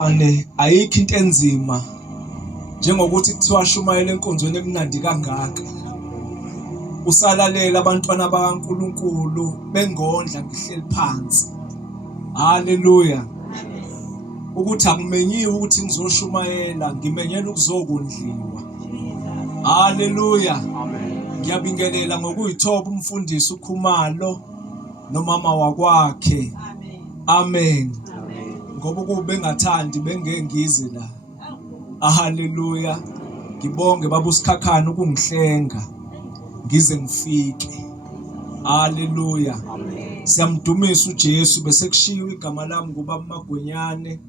Ayikho into enzima njengokuthi kuthiwa shumayela enkonzweni emnandi kangaka. Usalalela abantwana bakaNkulunkulu bengondla ngihleli phansi. Haleluya. Ukuthi akumenyiwe ukuthi ngizoshumayela, ngimenyela ukuzokondliwa. Haleluya. Ngiyabingelela ngokuyithoba umfundisi uKhumalo nomama wakwakhe. Amen. Ngoba kube ngathandi bengengize la. Haleluya. Ngibonge baba uSikhakhana ukungihlenga ngize ngifike. Haleluya. Siyamdumisa uJesu bese kushiwe igama lami kuba uMagwenyane,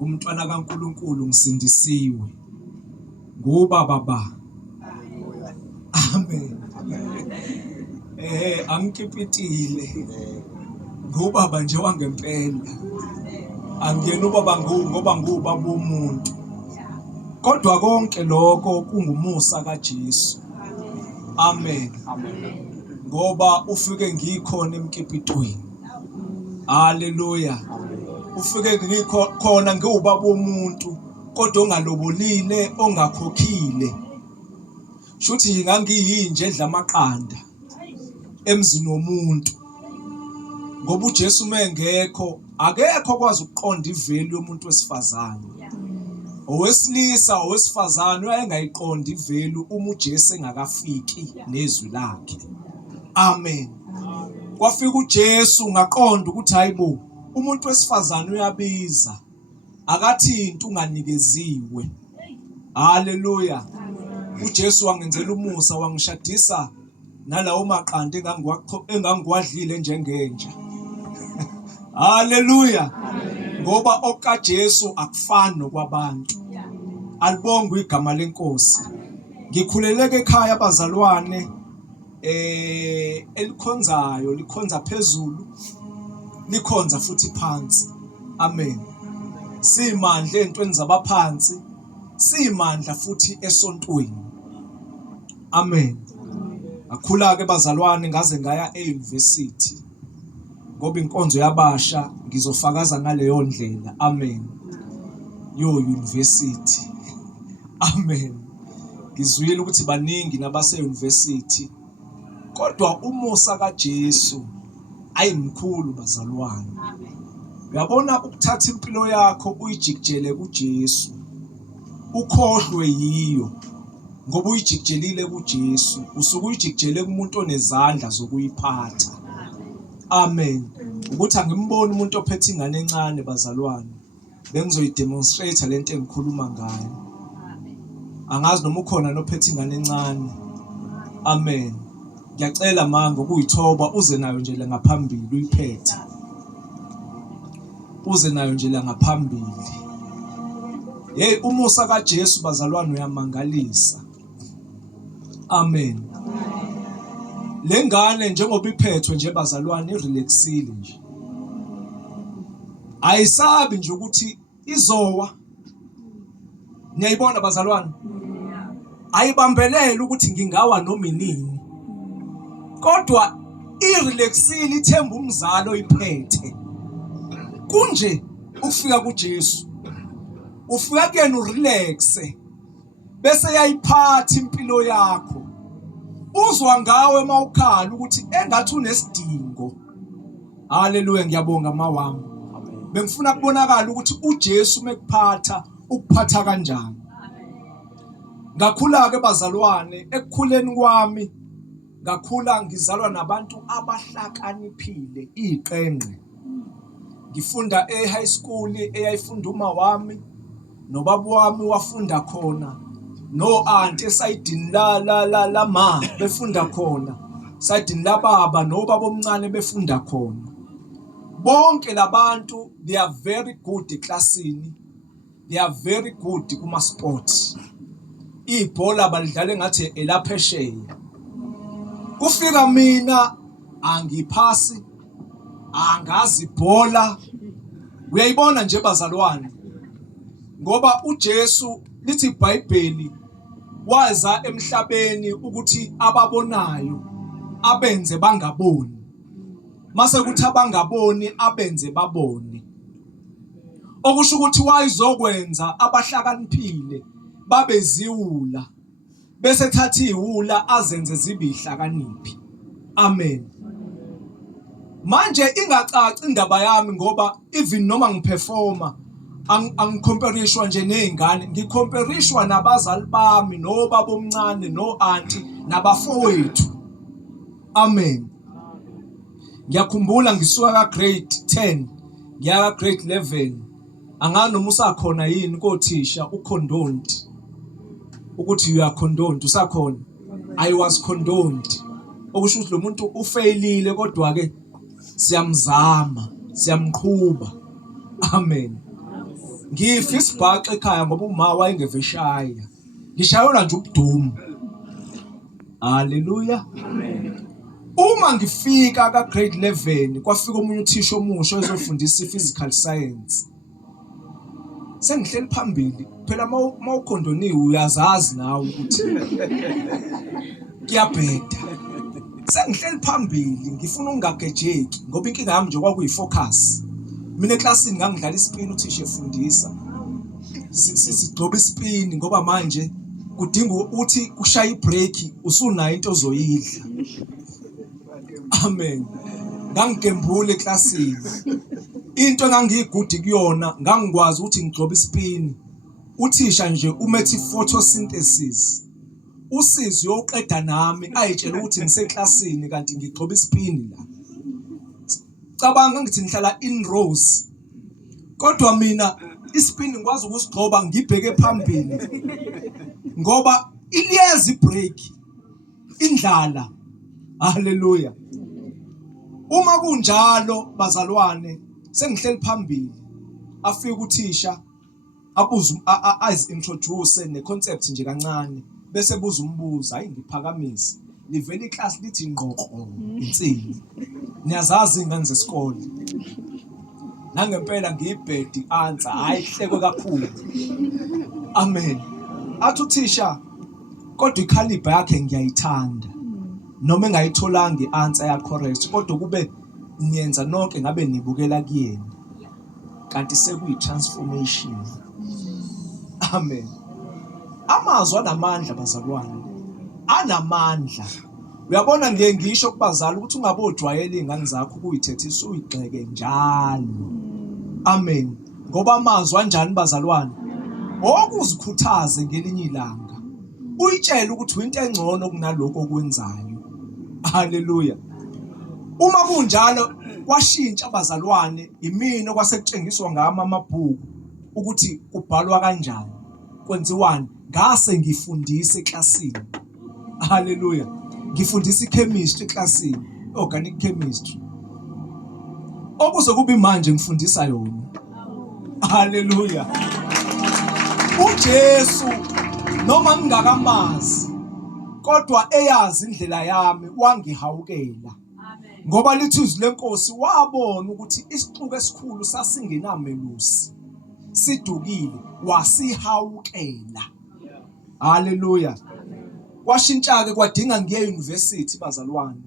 umntwana kaNkulunkulu ngisindisiwe. Nguba baba. Amen. Angikipitile. Ngubaba nje wangempela. Angiyena ubaba ngoba ngubaba womuntu. Kodwa konke lokho kungumusa kaJesu. Amen. Ngoba ufike ngikhona emkipitweni. Haleluya. Ufike ngikhona ngubaba womuntu kodwa ongalobolile, ongakhokhile. Shuthi ngangiyinje edla amaqanda emzini womuntu. Ngoba uJesu mengekho akekho kwazi ukuqonda ivelu yomuntu wesifazane. Owesilisa owesifazane wayengayiqondi ivelu uma uJesu engakafiki nezwi lakhe. Amen. Kwafika uJesu ngaqonda ukuthi hayibo umuntu wesifazane uyabiza. Akathinti unganikeziwe. Haleluya. uJesu wangenzela umusa wangishadisa nalawo maqanda engangiwadlile njengenja. Haleluya. Ngoba okaJesu akufani nokwabantu. Alibongwe igama lenkosi. Ngikhuleleke ekhaya abazalwane elikhonzayo, likhonza phezulu, likhonza futhi phansi. Amen. Simandla entweni zabaphansi, simandla futhi esontweni. Amen. Akhula ke bazalwane ngaze ngaya e-university. Ngoba inkonzo yabasha ngizofakaza ngaleyo ndlela. Amen. Yo university. Amen. Ngizwile ukuthi baningi nabase university. Kodwa umusa kaJesu ayimkhulu bazalwane. Uyabona ukuthatha impilo yakho uyijikijele kuJesu. Ukhohlwe yiyo. Ngoba uyijikijelile kuJesu, usuke uyijikijele kumuntu onezandla zokuyiphatha. Amen. Ukuthi angimboni umuntu ophethe ingane encane bazalwane. Bengizoyidemonstrate lento engikhuluma ngayo. Angazi noma ukhona nophethe ingane encane. Amen. Ngiyacela manje ukuyithoba uze nayo nje la ngaphambili uyiphethe. Uze nayo nje la ngaphambili. Hey umusa kaJesu bazalwane uyamangalisa. Amen. Lengane njengoba iphethwe nje bazalwane irelaxile nje. Ayisabi nje ukuthi izowa. Niyayibona bazalwane? Ayibambelela ukuthi ngingawa noma inini. Kodwa irelaxile ithemba umzalo iphethe. Kunje ufika kuJesu. Ufika kuyena urelaxe. Bese yayiphatha impilo yakho. Uzwa ngawe mawukhala ukuthi engathi unesidingo. Haleluya ngiyabonga mawami. Bengifuna kubonakala ukuthi uJesu mekuphatha ukuphatha kanjani. Ngakhula ke bazalwane ekukhuleni kwami ngakhula ngizalwa nabantu abahlakaniphile iqengqe. Ngifunda e-high school eyayifunda uma wami nobaba wami wafunda khona. No auntie esayidini la ma befunda khona. Sayidini la baba no baba omncane befunda khona. Bonke labantu they are very good eklassini. They are very good kuma sports. Ibhola balidlala ngathi elaphesheya. Kufika mina angiphasi, angazi ibhola. Uyayibona nje bazalwane. Ngoba uJesu lithi iBhayibheli waza emhlabeni ukuthi ababonayo abenze bangaboni. Mase kuthi abangaboni abenze babone. okusho ukuthi wayizokwenza abahlakaniphile babe ziwula bese thatha iwula azenze zibe ihlakaniphi. Amen. Manje ingacaci indaba yami ngoba even noma ngiperforma angicomparishwa nje nezingane, ngicomparishwa nabazali bami nobaba omncane no-auntie nabafowethu. Amen. Ngiyakhumbula ngisuka ka grade 10 ngiya ka grade 11 angani noma usakhona yini kothisha ucondoned ukuthi you are condoned usakhona. I was condoned okusho ukuthi lo muntu ufailile kodwa ke siyamzama siyamqhuba. Amen. Ngifa isibhaxa ekhaya ngoba uma wayengeveshaya ngishayelwa nje ubudumo. Haleluya. Amen. Uma ngifika ka grade 11 kwafika omunye uthisha omusha ezofundisa physical science. Sengihleli phambili phela mawukhondoniwe uyazazi nawe ukuthi kuyabheda. Sengihleli phambili ngifuna ungagejeki ngoba inkinga yami nje kwakuyifocus. Mina eklasini ngangidlala ispin uthisha efundisa. Sigcoba ispin ngoba manje kudinga uthi kushaya ibreak usunayo into ozoyidla. Amen. Ngangigembula eklasini. Into engangiyigudi kuyona ngangikwazi ukuthi ngigcoba ispin. Uthisha nje umethi photosynthesis. Usizi yoqeda nami ayitshela ukuthi ngiseklasini kanti ngigcoba ispin la. Cabanga ngithi ngihlala in rows. Kodwa mina ispin ngikwazi ukusigcoba ngibheke phambili. Ngoba iliyeza ibreak indlala. Haleluya. Uma kunjalo bazalwane sengihleli phambili afika uthisha abuza introduce neconcept nje kancane bese buza umbuzo hayi ngiphakamisa livela iclass lithi ngqoqo insini niyazazi ingane zesikole nangempela ngiyibhedi answer hayi hlekwe kakhulu. Amen. Athi uthisha kodwa ikhaliba yakhe ngiyayithanda noma engayitholanga i-answer ya correct kodwa kube niyenza nonke ngabe nibukela kuyena kanti sekuyi transformation. Amen. Amazwi anamandla bazalwane, anamandla. Uyabona ngeke ngisho kubazali ukuthi ungabojwayela izingane zakho ukuyithethisa uyigxeke njalo. Amen. Ngoba amazwi anjani bazalwane? Okuzikhuthaze ngelinye ilanga. Uyitshela ukuthi uyinto engcono kunaloko okwenzayo. Haleluya. Uma kunjalo kwashintsha abazalwane imino kwasekutshengiswa ngama amabhuku ukuthi kubhalwa kanjani kwenziwani ngase ngifundisa eklasini. Haleluya. Ngifundisa ichemistry eklasini, organic chemistry. Okuze kube manje ngifundisa yona. Haleluya. uJesu noma ngingakamazi kodwa eyazi indlela yami wangihawukela. Ngoba lithi izwi lenkosi wabona ukuthi isixuku esikhulu sasingenamelusi sidukile wasihawukela. Haleluya. Kwashintsha ke kwadinga ngiye university bazalwane.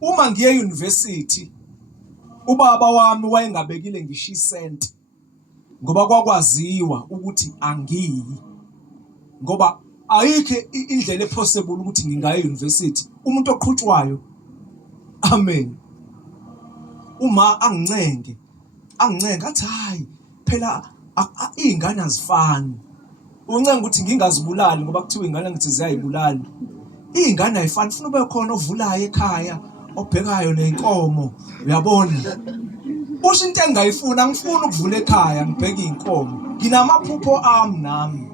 Uma ngiye university ubaba wami wayengabekile ngisho isenti ngoba kwakwaziwa ukuthi angiyi ngoba ayikho indlela epossible ukuthi ngingaya university umuntu oqhutshwayo. Amen. Uma angincenge athi hayi phela izingane azifani. Uncenga ukuthi ngingazibulali ngoba kuthiwa izingane ngithi ziyayibulala. Izingane ayifani, ufuna ube khona ovulayo ekhaya obhekayo nenkomo. Uyabona? Usho into engayifuna angifuni ukuvula ekhaya ngibheke inkomo. Nginamaphupho ami nami.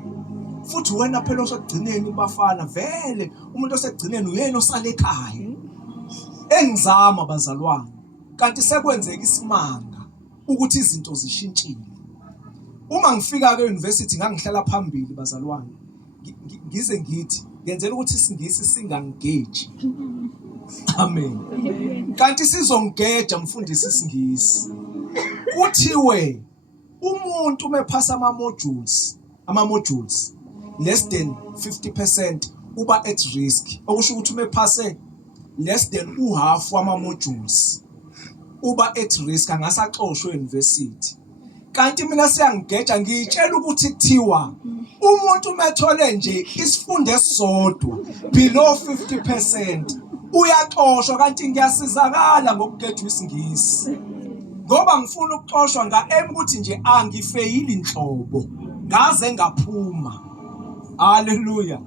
Futhi wena phela osegcineni bafana vele umuntu osegcineni uyena osala ekhaya. Engizama bazalwane kanti sekwenzeka isimanga ukuthi izinto zishintshile. Uma ngifika ke university ngangihlala phambili bazalwane ngize ngithi ngenzela ukuthi isingisi singangigeji. Amen. Kanti sizongigeja mfundisi isingisi. Kuthiwe umuntu umephasa ama modules less than 50% uba at risk. Okusho ukuthi umephase less than half wama modules uba at risk angasaxoshwe university. kanti mina siyangigeja ngitshela ukuthi kuthiwa umuntu umethole nje isifundo esisodwa below 50% uyaxoshwa, kanti ngiyasizakala ngokugejwa isingisi ngoba ngifuna ukuxoshwa nga-aim ukuthi nje angifeyili inhlobo ngaze ngaphuma. Haleluya.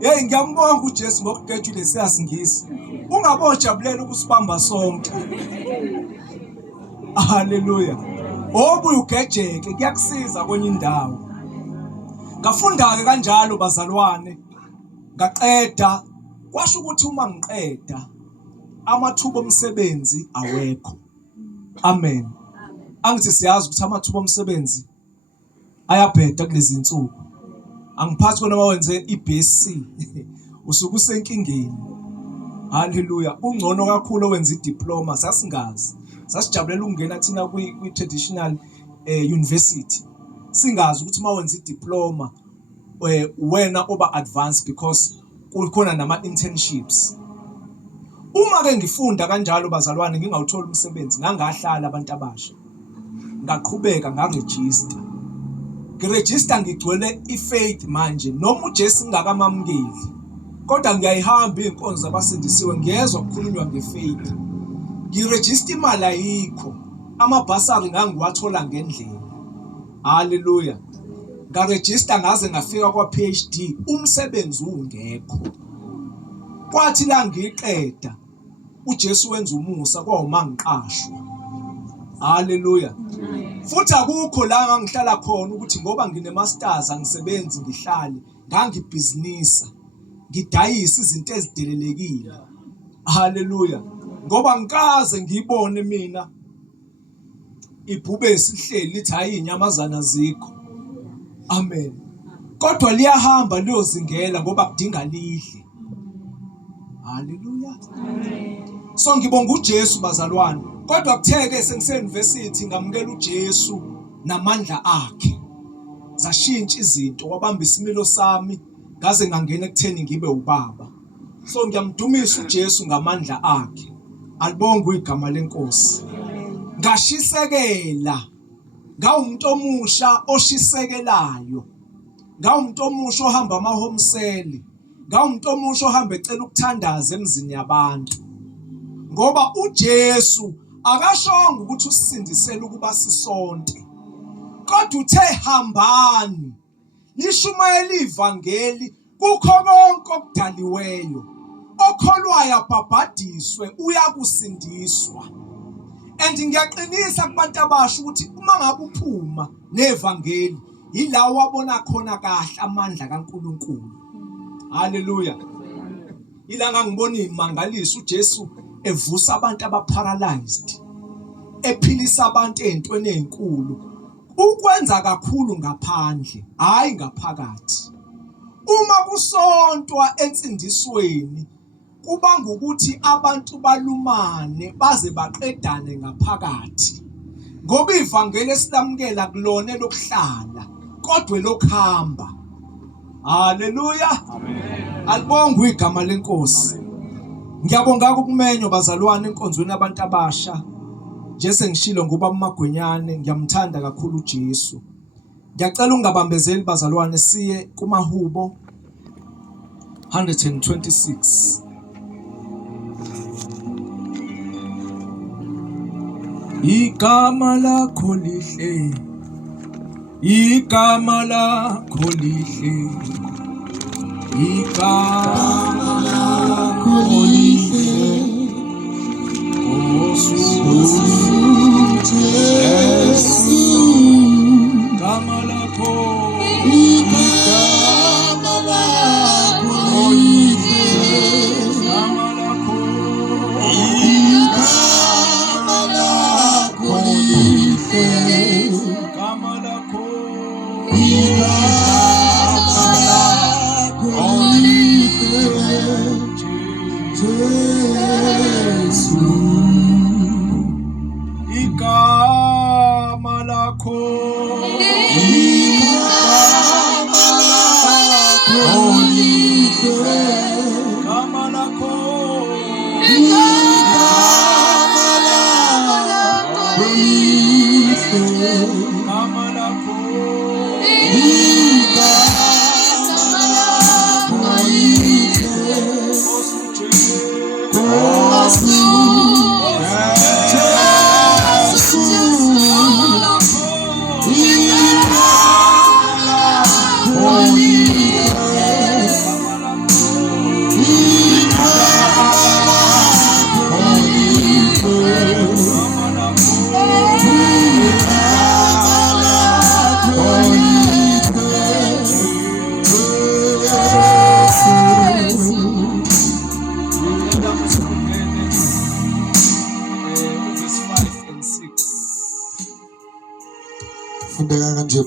Hey, ngiyambonga uJesu ngokugejwa lesiya singisi. Ungabojabulela ukusibamba sonke. Haleluya. Obuye ugejeke kuyakusiza kwenye indawo. Ngafunda-ke kanjalo bazalwane, ngaqeda. Kwasho ukuthi uma ngiqeda amathuba omsebenzi awekho. Amen. Angithi siyazi ukuthi amathuba omsebenzi ayabheda kulezi insuku. Angiphathi kona mawenze iBSc usuke usenkingeni. Haleluya. Ungcono kakhulu owenza idiploma, sasingazi. Sasijabulela ukungena thina kwi-traditional university. Singazi ukuthi mawenza idiploma wena oba advanced because kukhona nama-internships. Uma-ke ngifunda kanjalo bazalwane ngingawuthola umsebenzi, ngangahlala abantu abasha. Ngaqhubeka ngarejista. Ngirejista ngigcwele ifaith manje noma uJesu ngingakamamukeli. Kodwa ngiyayihamba inkonzo zabasindisiwe ngiyezwa ukukhulunywa ngefaith. Ngirejista imali ayikho. Amabhasari ngangiwathola ngendlela. Haleluya. Ngarejista ngaze ngafika kwa PhD, umsebenzi ungekho. Kwathi la ngiqeda uJesu wenza umusa kwawuma ngiqashwa. Haleluya. Futhi akukho la ngihlala khona ukuthi ngoba ngine masters angisebenzi ngihlale, ngangibhizinisa, ngidayisa izinto ezidelelekile. Haleluya. Ngoba ngikaze ngibone mina ibhube esihleli lithi hayi inyamazana zikho. Amen. Kodwa liyahamba liyozingela ngoba kudinga lidle. Haleluya. Amen. So ngibonga uJesu bazalwane. Kodwa kutheke sengise-university ngamukela uJesu namandla akhe. Zashintsha izinto, wabamba isimilo sami ngaze ngangena ekutheni ngibe ubaba. So ngiyamdumisa uJesu ngamandla akhe. Alibonge igama lenkosi. Ngashisekela. Ngawumuntu omusha oshisekelayo. Ngawumuntu omusha ohamba amahomseli. Ngawumuntu omusha ohamba ecela ukuthandaza emizini yabantu. Ngoba uJesu akashonga ukuthi usisindisele ukuba sisonke. Kodwa uthe hambani lishumayele ivangeli kukho konke okudaliweyo. Okholwayo abhabhadiswe uyakusindiswa. And ngiyaqinisa kubantu abasha ukuthi uma ngabe uphuma nevangeli ila wabona khona kahle amandla kaNkulunkulu. Haleluya. Ila ngangibona imangaliso uJesu evusa abantu abaparalyzed, ephilisa abantu ezintweni ezinkulu. Ukwenza kakhulu ngaphandle, hayi ngaphakathi. Uma kusontwa ensindisweni kubanga ukuthi abantu balumane baze baqedane ngaphakathi. Ngoba ivangeli esilamukela kulona lokuhlala kodwa lokuhamba. Haleluya. Amen. Alibonge igama lenkosi. Ngiyabonga ukumenyo bazalwane enkonzweni abantu abasha. Nje sengishilo ngoba uMagwenyane ngiyamthanda kakhulu uJesu. Ngiyacela ungabambezeli bazalwane siye kumahubo 126. Igama lakho lihle, igama lakho lihle, igama lakho lihle, Yesu, igama lakho, igama lakho lihle, igama lakho, igama lakho, igama lakho lihle, igama lakho, igama lakho lihle, igama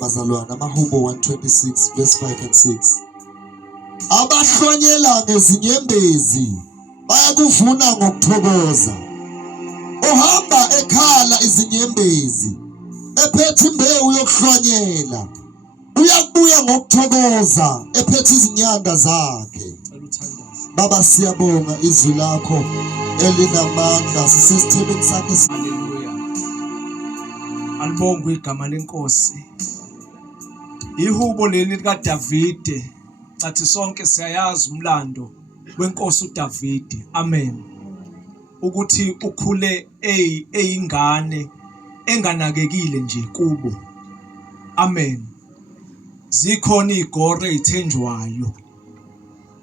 bazalwane, amaHubo 126 verse 5 and 6. Abahlonyela ngezinyembezi bayakuvuna ngokuthokoza. Ohamba ekhala izinyembezi ephethe imbewu yokuhlonyela uyakubuya ngokuthokoza ephethe izinyanda zakhe. Baba siyabonga izwi lakho elinamandla sisesithebeni sakhe. Haleluya. Alibongwe igama lenkosi. Ihubo leli lika Davide, cathi sonke siyayazi umlando wenkosi uDavide. Amen. Ukuthi ukhule eyingane enganakekile nje kubo. Amen. Zikhona igore ezithenjwayo.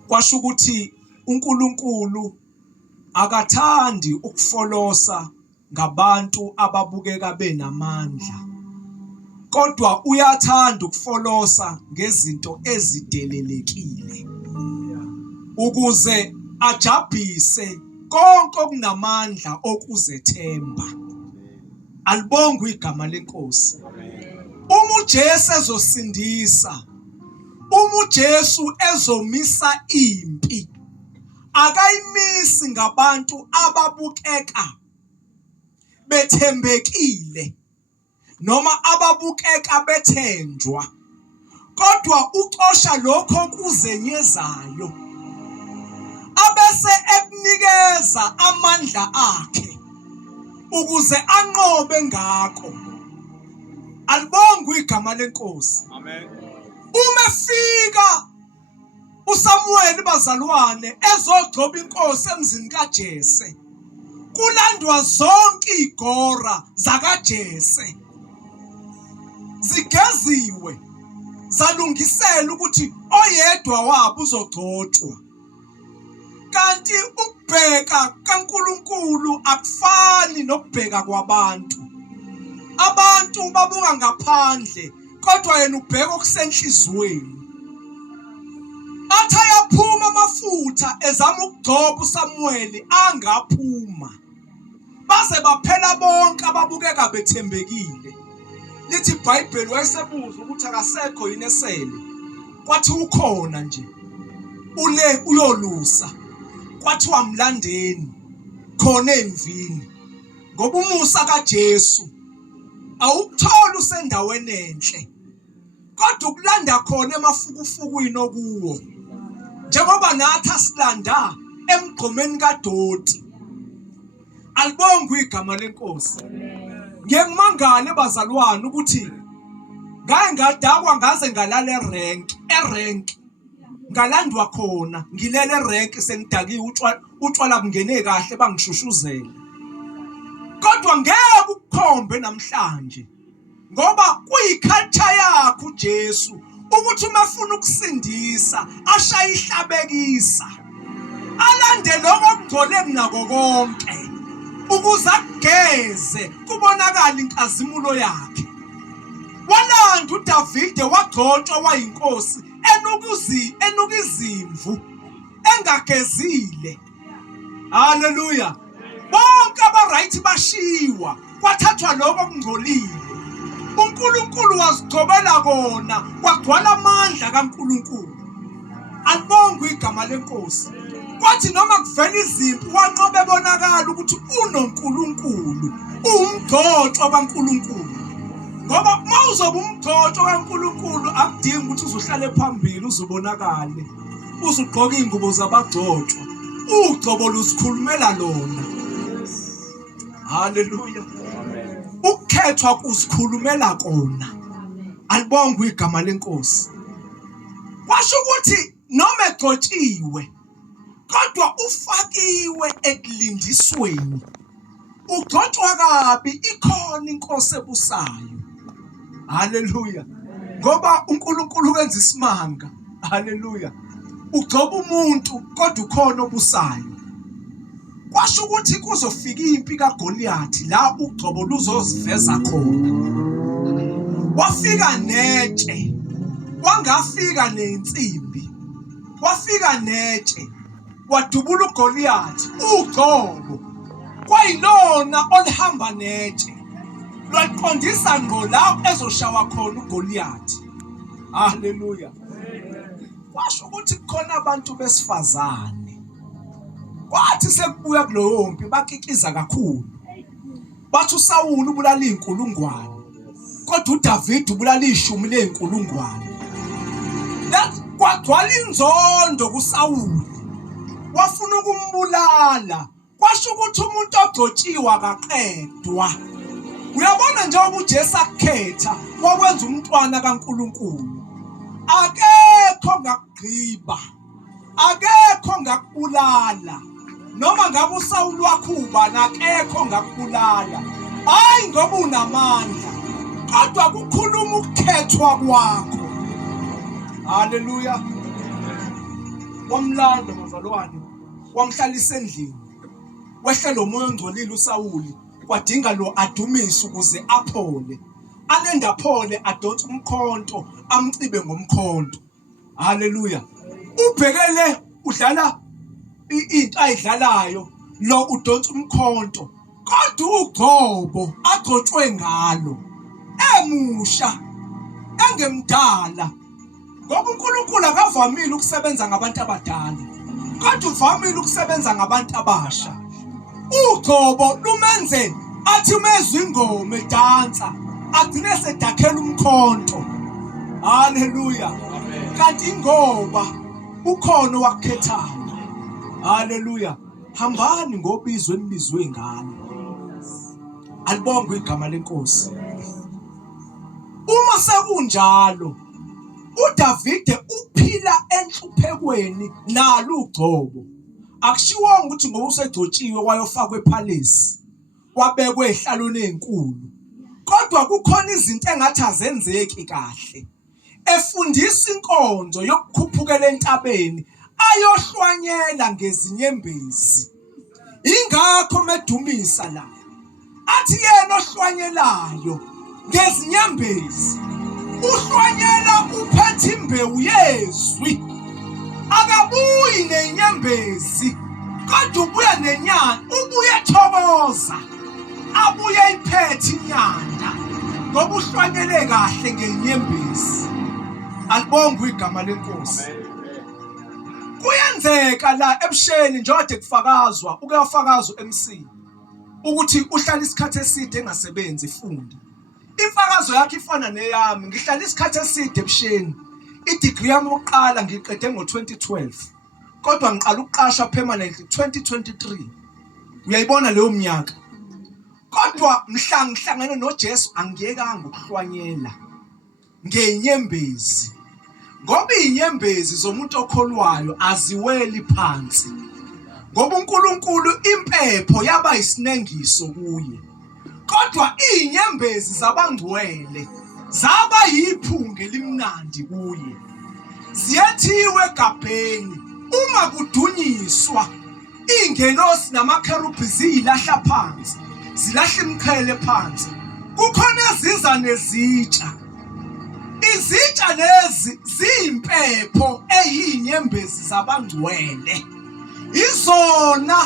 Kwasho ukuthi uNkulunkulu akathandi ukufolosa ngabantu ababukeka benamandla, kodwa uyathanda ukufolosa ngezinto ezidelelekile ukuze ajabhise konke okunamandla okuzethemba. Alibongwe igama lenkosi. Uma uJesu ezosindisa, uma uJesu ezomisa impi, akayimisi ngabantu ababukeka bethembekile noma ababukeka bethenjwa, kodwa ucosha lokho okuzenyezayo abese ekunikeza amandla akhe ukuze anqobe ngakho. Alibongwe igama lenkosi. Amen. Uma efika uSamuel bazalwane ezogcoba inkosi emzini kaJese, kulandwa zonke igora zakaJese zigeziwe zalungisela ukuthi oyedwa wabo uzogcotshwa. Kanti ukubheka kaNkulunkulu akufani nokubheka kwabantu. Abantu babuka ngaphandle, kodwa yena ubheka okusenhlizweni. Athi ayaphuma amafutha ezama ukugcoba uSamuel angaphuma, baze baphela bonke ababukeka bethembekile. Lithi iBhayibheli wayesebuza ukuthi akasekho yini esele, kwathi ukhona nje ule uyolusa, kwathi wamlandeni khona emvini. Ngoba umusa kaJesu awukuthola usendaweni enhle, kodwa ukulanda khona emafukufukwini okuwo, njengoba nathi asilanda emgqomeni kaDoti. Alibongwe igama lenkosi. Ngiyangimangala bazalwane ukuthi ngaye ngadakwa ngaze ngalala erank ngalandwa khona, ngilele erank sengidakiwe utshwala bungene kahle bangishushuzela. Kodwa ngeke ukukhombe namhlanje ngoba kuyiculture yakho uJesu ukuthi uma efuna ukusindisa ashaye ihlabekisa, alande lokho okugcwele kunako konke ukuze ageze kubonakala inkazimulo yakhe. Walanda uDavide wagcotshwa wayinkosi enuka izimvu engagezile. Haleluya. Bonke abaright bashiwa, kwathathwa lokho okungcolile. uNkulunkulu wazigcobela kona, kwagcwala amandla kaNkulunkulu. Alibongwe igama lenkosi. Kwathi noma kuvela izimpi wanqobe bonakala ukuthi unoNkulunkulu, umgcotshwa kaNkulunkulu. Ngoba mawuzoba umgcotshwa kaNkulunkulu akudingi ukuthi uzohlale phambili uzobonakale, uzugqoka ingubo zabagcotshwa, ugcobo luzikhulumela lona. Haleluya. Ukukhethwa kuzikhulumela kona. Alibongwe igama lenkosi. Kwasho ukuthi noma egcotshiwe kodwa ufakiwe ekulindisweni, ugcotshwa kabi, ikhona inkosi ebusayo. Haleluya. Ngoba uNkulunkulu wenza isimanga. Haleluya. Ugcoba umuntu kodwa ukhona obusayo. Kwasho ukuthi kuzofika impi kaGoliathi la ugcobo luzoziveza khona. Wafika netshe, wangafika nensimbi, wafika netshe, wadubula uGoliathi ugcobo kwayilona olihamba netshe. lwaqondisa ngqo la ezoshawa khona uGoliath. Haleluya. Kwasho ukuthi kukhona abantu besifazane. Kwathi sekubuya kuloyo mpi bakikiza kakhulu. Bathi uSawuli ubulala inkulungwane. Kodwa uDavid ubulala ishumi ley'nkulungwane. Kwagcwala inzondo kuSawuli. Wafuna ukumbulala. Kwasho ukuthi umuntu ogcotshiwe akaqedwa. Uyabona njengoba uJesu akukhetha wakwenza umntwana kaNkulunkulu. Akekho ngakugqiba. Akekho ngakubulala. Noma ngabe uSawuli wakhuba nakekho ngakubulala. Hayi ngoba unamandla. Kodwa kukhuluma ukukhethwa kwakho. Haleluya. Wamlanda bazalwane. Wamhlalisa endlini. Wehle lo moya ongcolile uSawuli. Kwadinga lo adumisa ukuze aphole. Anenda aphole adonsa umkhonto, amcibe ngomkhonto. Haleluya. Ubhekele udlala into ayidlalayo lo udonsa umkhonto. Kodwa ugcobo agcotshwe ngalo. Emusha. Engemdala. Ngoba uNkulunkulu akavamile ukusebenza ngabantu abadala. Kodwa uvamile ukusebenza ngabantu abasha. Ugcobo lumenze athi umezwe ingoma edansa agcine sedakhela umkhonto. Haleluya. Kanti ngoba ukhona wakhethayo. Haleluya. Hambani ngobizwe enibizwe ngalo. Alibongwe igama lenkosi. Uma sekunjalo uDavide uphila enhluphekweni nalo ugcobo. Akushiwonga ukuthi ngoba usegcotshiwe wayofakwa epalace wabekwe ehlalweni ezinkulu. Kodwa kukhona izinto engathi azenzeki kahle. Efundisa inkonzo yokukhuphukela entabeni ayohlwanyela ngezinyembezi. Ingakho medumisa la. Athi yena ohlwanyelayo ngezinyembezi. Uhlwanyela uphethe imbewu yezwi. Akabuyi nenyembezi. Kodwa ubuya nenyanda, ubuye thokoza. Abuye iphethe inyanda. Ngoba uhlwanyele kahle ngenyembezi. Alibongwe igama lenkosi. Kuyenzeka la ebusheni njode kufakazwa, ukuyafakazwa MC. Ukuthi uhlala isikhathi eside engasebenzi ifunda. Imfakazo yakhe ifana neyami, ngihlala isikhathi eside ebusheni. I-degree yami yokuqala ngiqede ngo-2012. Kodwa ngiqala ukuqasha permanently 2023. Uyayibona leyo mnyaka. Kodwa mhla ngihlangene noJesu angiyekanga ukuhlwanyela ngenyembezi. Ngoba inyembezi zomuntu okholwayo aziweli phansi. Ngoba uNkulunkulu impepho yaba isinengiso kuye. Kodwa inyembezi zabangcwele zaba yiphunga elimnandi kuye. Ziyethiwe egabheni uma kudunyiswa ingelosi namakherubhi zilahla phansi, zilahla imqhele phansi. Kukhona eziza nezitsha. Izitsha lezi ziyimpepho eyinyembezi zabangcwele. Izona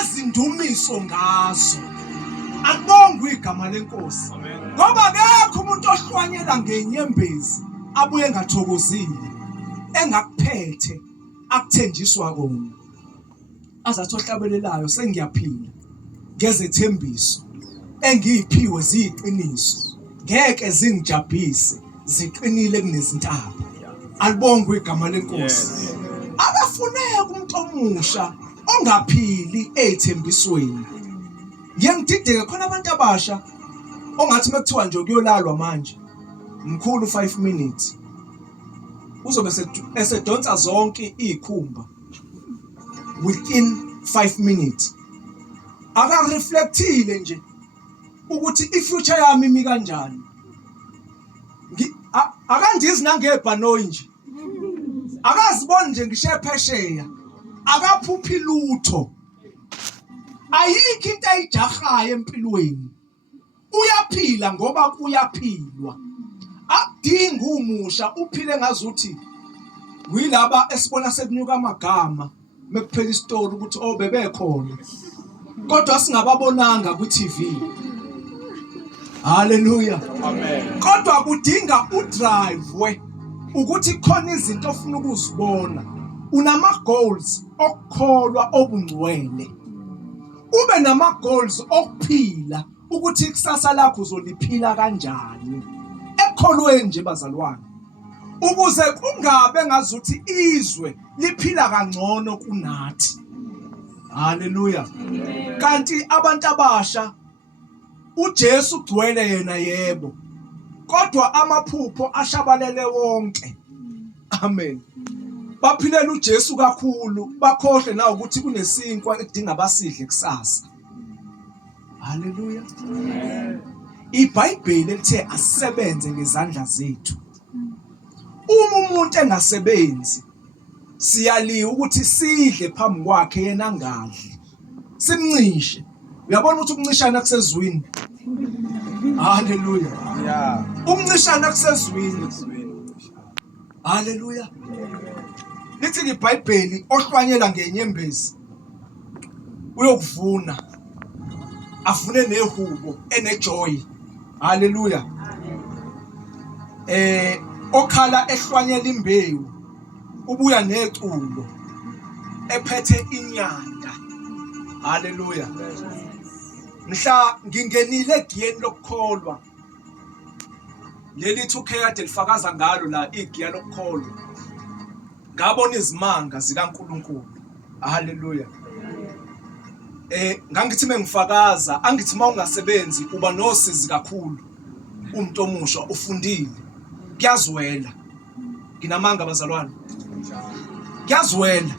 ezindumiso ngazo. Akubongwe igama lenkosi. Ngoba akekho umuntu ohlwanyela ngenyembezi abuye engathokozile, engakuphethe, akuthenjiswa kona. Azathi ohlabelelayo sengiyaphila ngezethembiso engiyiphiwe ziyiqiniso. Ngeke zingijabhise, ziqinile kunezintaba. Alibongwe igama lenkosi. Akafuneka umuntu omusha ongaphili ezithembisweni. Ngiyangidideka khona abantu abasha ongathi mekuthiwa nje kuyolalwa manje mkhulu 5 minutes uzobe esedonsa zonke izikhumba within 5 minutes. Aka reflectile nje ukuthi ifuture yami imi kanjani. Akandizi nangebhanoyi nje. Akaziboni nje ngishe phesheya. Akaphuphi lutho. Ayikho into ayijahayo empilweni. Uyaphila ngoba kuyaphilwa. Akudingi umusha uphile ngazuthi uyilaba esibona sekunyuka amagama mekuphela istory ukuthi bebekhona. Kodwa singababonanga ku TV. Hallelujah. Amen. Kodwa kudinga udrive ukuthi khona izinto ofuna ukuzibona. Unama goals okukholwa obungcwele. Ube nama goals okuphila ukuthi ikusasa lakho uzoliphila kanjani. Ekholweni nje bazalwane. Ukuze kungabe ngazuthi izwe liphila kangcono kunathi. Hallelujah. Kanti abantu abasha uJesu ugcwele yena yebo. Kodwa amaphupho ashabalele wonke. Amen. Baphilela uJesu kakhulu, bakhohle na ukuthi kunesinkwa edinga basidle kusasa. Hallelujah. IBhayibheli lithe asisebenze ngezandla zethu. Uma umuntu engasebenzi, siyaliwa ukuthi sidle phambi kwakhe yena angadli. Simncishe. Uyabona ukuthi ukuncishana kusezwini. Hallelujah. Yeah. Ukuncishana kusezwini. Hallelujah. Lithi iBhayibheli ohlwanyela ngenyembezi uyokuvuna. Afune nehubo enejoy. Hallelujah. Okhala ehlwanyela imbewu ubuya neculo ephethe inyanda. Hallelujah. Mhla ngingenile egiyeni lokukholwa leli thuke kade lifakaza ngalo la igiya lokukholwa ngabona izimanga zikaNkuluNkulu. Hallelujah. Ngangithi mengifakaza angithi mawungasebenzi uba nosizi kakhulu. Umuntu omusha ufundile kuyazwela. Nginamanga bazalwane. Kuyazwela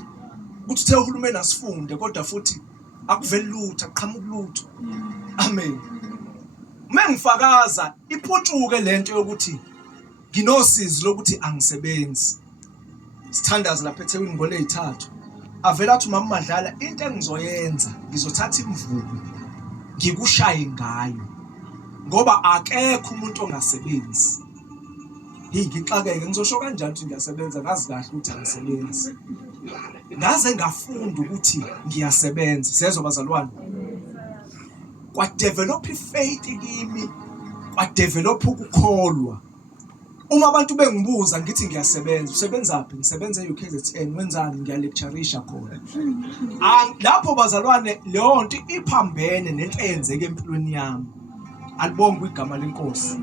ukuthi uthe uhulumeni asifunde kodwa futhi akuveli lutho aqhamuka lutho. Amen. Mengifakaza iphutshuke lento yokuthi nginosizi lokuthi angisebenzi. Sithandaza lapha eThekwini ngole 3. Avela athi mama Madlala into engizoyenza ngizothatha imvubu ngikushaye ngayo ngoba akekho umuntu ongasebenzi. Ngixakeke ngizosho kanjani ukuthi ngiyasebenza ngazi kahle ukuthi angisebenzi. Ngaze ngafunda ukuthi ngiyasebenza. Sezwe bazalwane. Kwa develop ifaith kimi, kwa develop ukukholwa. Uma abantu bengibuza ngithi ngiyasebenza, usebenza phi? Ngisebenza eUKZN, wenzani? Ngiyalectureisha khona. Lapho bazalwane leyo nto iphambene nento eyenzeke empilweni yami. Alibonge igama lenkosi.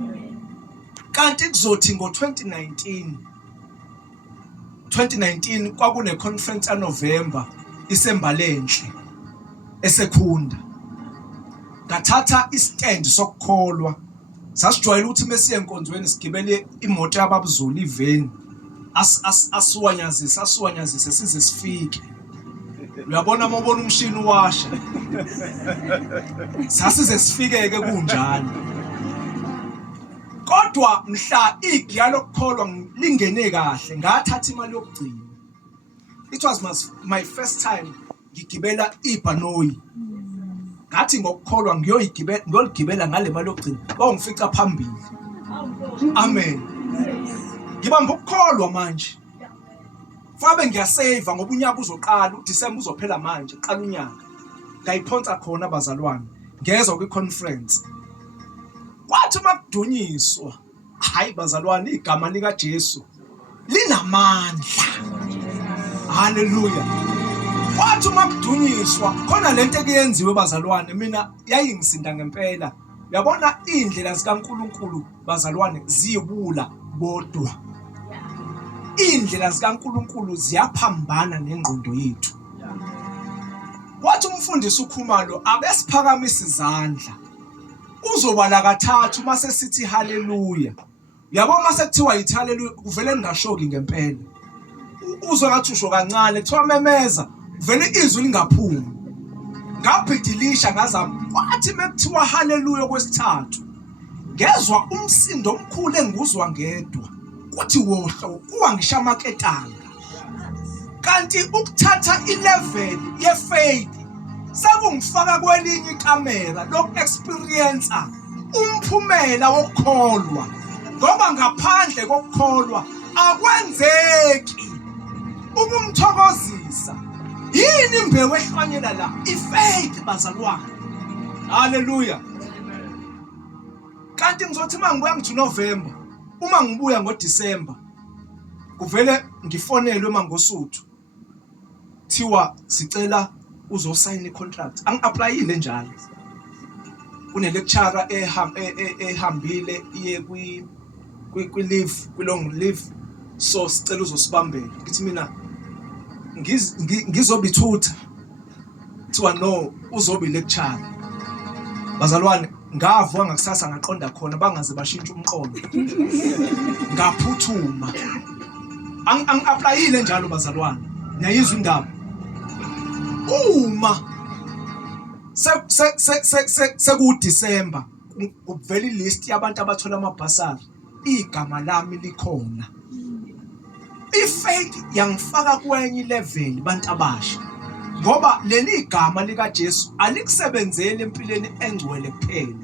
Kanti kuzothi ngo-2019 kwakune conference eNovember isembalenhle esekhunda. Ngathatha istand sokukholwa. Sasijwayele ukuthi mesiye enkonzweni sigibele imoto yababuzulu iveni. Asuwanyazise size sifike. Uyabona mawubona umshini washa. Sasize sifike ke kunjalo. Kodwa mhla igiya lokukholwa lingene kahle ngathatha imali yokugcina. It was my first time ngigibela ibhanoyi. Ngathi ngokukholwa ngiyoligibela ngale mali yokugcina. Bangifica phambili. Amen. Ngibamba ukukholwa manje. Fabe ngiyasave ngoba unyaka uzoqala, uDisemba uzophela manje, qala unyaka. Ngayiphonsa khona bazalwane. Ngezwe kwiconference. Kwathi makudunyiswa, hayi bazalwane igama lika Jesu linamandla. Hallelujah. Kwathi makudunyiswa khona lento ekuyenziwe bazalwane mina yayingisinda ngempela. Uyabona indlela zikaNkuluNkulu bazalwane ziyibula bodwa. Indlela zikaNkuluNkulu ziyaphambana nengqondo yethu. Wathi umfundisi uKhumalo abesiphakamisa izandla. Uzobala kathathu mase sithi haleluya. Uyabona mase kuthiwa yithi haleluya kuvele ngingashoki ngempela. Uzwe ngathi usho kancane kuthiwa memeza vele izwi lingaphumi. Ngabhidilisha ngazama kwathi mekuthiwa haleluya kwesithathu. Ngezwa umsindo omkhulu enguzwa ngedwa. Kuthi wohlo kuwangishamaketanga. Kanti ukuthatha i-level ye-faith sakungifaka kwelinye ikamera loku-experiencer umphumela wokukholwa. Ngoba ngaphandle kokukholwa akwenzeki ukumthokozisa. Yini imbewu ehlwanyela la? I-faith bazalwane. Hallelujah. kanti ngizothi mangibuya ngoNovember, uma ngibuya ngoDisember kuvele ngifonelwe mangosuthu thiwa sicela uzosayina icontract. Angi-applyile njalo, kune lecturer ehambile iye kwi-leave, kwi-long leave, so sicela uzosibambela. Ngithi mina ngizoba ithutha, thiwa no, uzoba ilecturer. Bazalwane, ngavuka ngakusasa ngaqonda khona bangaze bashintsha umqondo. Ngaphuthuma. Angi-applyile njalo bazalwane. Niyayizwa indaba. Uma sekuDisember kuvela ilist yabantu abathola amabhasari, igama lami likhona. Ifaith yangifaka kwenye level bantu abasha, ngoba leli igama lika Jesu alikusebenzeli empilweni engcwele kuphela,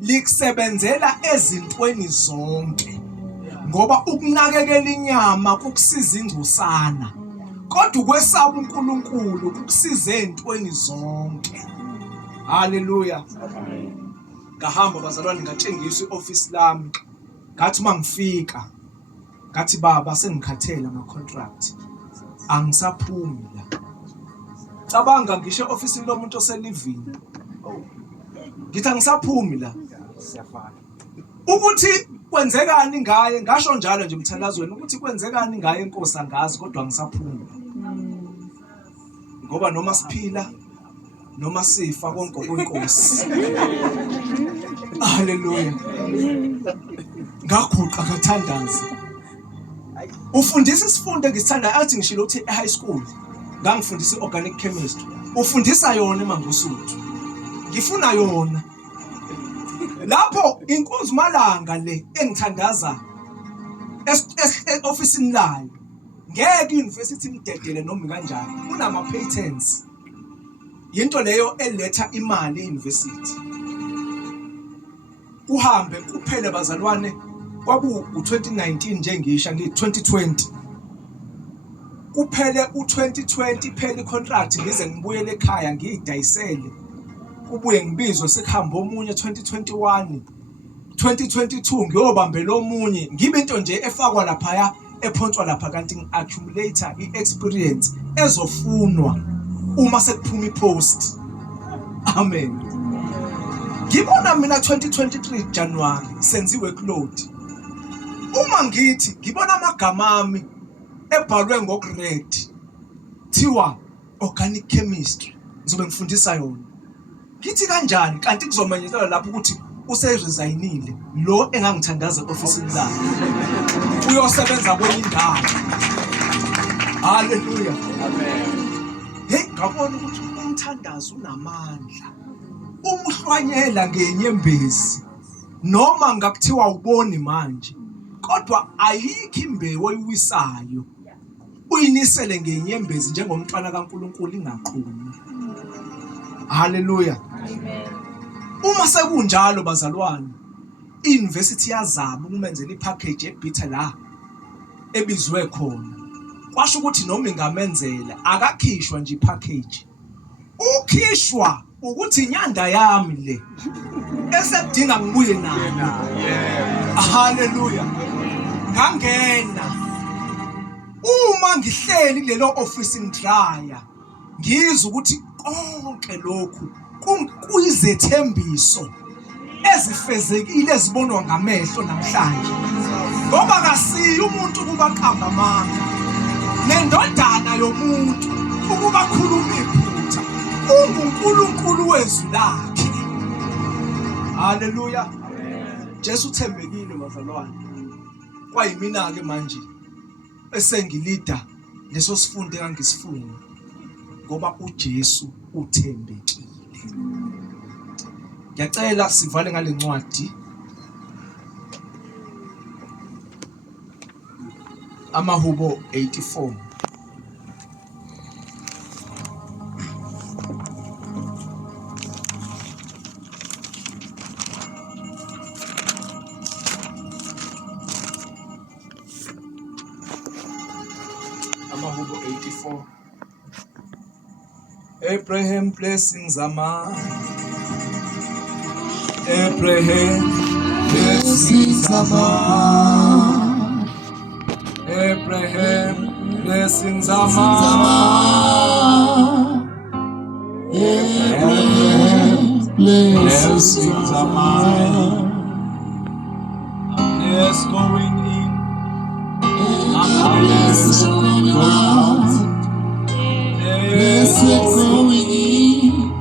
likusebenzela ezintweni zonke. Ngoba ukunakekela inyama kukusiza ingcosana, kodwa ukwesaba uNkulunkulu kukusiza ezintweni zonke. Haleluya. Ngahamba bazalwane ngatshengisa ioffice lami, ngathi mangifika ngathi baba sengikhathela ama-contract, angisaphumi la. Cabanga ngisho office lomuntu oselivini, ngithi angisaphumi la. Ukuthi kwenzekani ngaye, ngasho njalo nje mthandazweni, ukuthi kwenzekani ngaye Nkosi angazi, kodwa angisaphumi. Ngoba noma siphila noma sifa konke kwenkosi. Haleluya. Ngaguqa ngathandaza. Ufundisa isifundo ngisithanda, athi ngishilo ukuthi e-high school ngangifundisa i-organic chemistry. Ufundisa yona eMangosuthu, ngifuna yona. Lapho inkunzi malanga le engithandaza e-officeini layo, ngeke i-university imdedele noma kanjani, unama patents. Yinto leyo eletha imali e-university. Uhambe kuphele bazalwane, kwaku u2019 njengisha ngithi 2020. Kuphele u2020 phela icontract ngize ngibuyele ekhaya ngiyidayisele. Kubuye ngibizwe sekuhamba omunye 2021, 2022 ngiyobambela omunye, ngibe into nje efakwa lapha ephonswa lapha, kanti ngi-accumulator i-experience ezofunwa uma sekuphuma ipost. Amen. Ngibona mina 2023 January senziwe cloud. Uma ngithi ngibona amagama ami ebhalwe ngokured thiwa organic chemistry, ngizobe ngifundisa yona. Ngithi kanjani kanti kuzomenyekela lapho ukuthi useresignile lo engangithandaza e-officeini lakhe, uyosebenza kwenye indawo. Haleluya. Amen. Hey, ngabona ukuthi umthandazo unamandla. Umhlwanyela ngenyembezi noma ngakuthiwa uboni manje, kodwa ayikho imbewu oyiwisayo uyinisele ngenyembezi njengomntwana kaNkulunkulu ingaqhumi. Haleluya. Amen. Uma sekunjalo bazalwane, i-university yazama ukumenzela ipackage ebitha la ebizwe khona. Kwasho ukuthi noma ingamenzela akakhishwa nje ipackage, ukhishwa ukuthi inyanda yami le esedinga ngibuye nayo. Haleluya. Ngangena uma ngihleli kulelo office ngidraya, ngizwa ukuthi konke lokhu kuyizethembiso ezifezekile ezibonwa ngamehlo namhlanje, ngoba kasiyo umuntu ukuba qamba amanga nendodana yomuntu ukuba khuluma iphutha, unguNkulunkulu wezwi lakhe. Haleluya. Jesu uthembekile bazalwane. Kwayimina ke manje esengilida leso sifundo engangisifuna, ngoba uJesu uthembekile. Ngiyacela sivale ngale ncwadi Amahubo 84. Amahubo 84. Abraham blessings ama. Abraham blessings are mine. Abraham, blessings are mine. Abraham, blessings are mine. I'm blessed going in. I'm Blessed going out. Blessed going in.